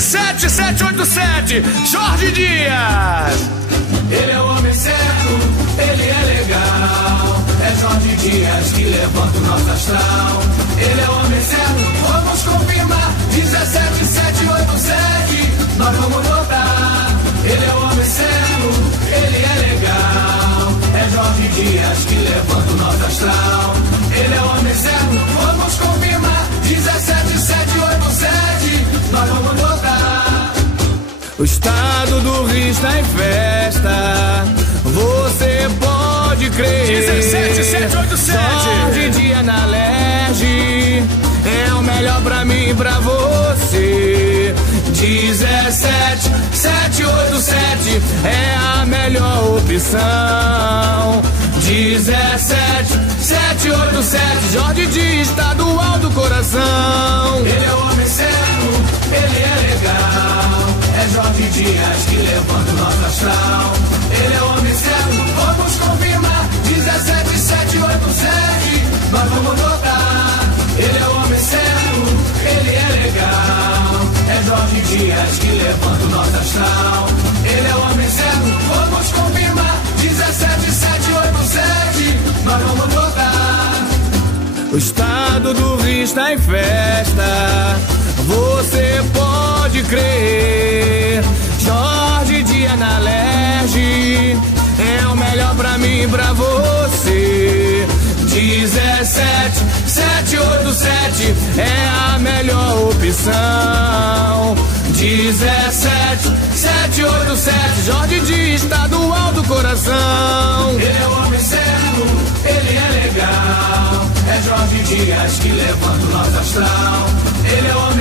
17787, Jorge Dias. Ele é o homem certo, ele é legal. É Jorge Dias que levanta o nosso astral. Ele é o homem certo, vamos confirmar. 17787, nós vamos votar. Ele é o homem certo, ele é legal. É Jorge Dias que levanta o nosso astral. Ele é o homem certo, vamos confirmar. 17787, nós vamos votar. O estado do Rio está em festa, você pode crer. 17787, Jorge Dias na Lerge, é o melhor pra mim e pra você. 17787 é a melhor opção. 17787, Jorge Dias, estadual do coração. Ele é o homem certo, ele é legal. É Jorge Dias que levanta o nosso astral. Ele é o homem certo, vamos confirmar. 17787, nós vamos votar. Ele é o homem certo, ele é legal. É Jorge Dias que levanta o nosso astral. Ele é o homem certo, vamos confirmar. 17787, nós vamos votar. O estado do Rio está em festa, você pode crer. Jorge Dias na Lerge, é o melhor pra mim e pra você. 17787 é a melhor opção. 17787, Jorge Dias, estadual do coração. Ele é o homem certo, ele é legal. É Jorge Dias que levanta o nosso astral. Ele é o homem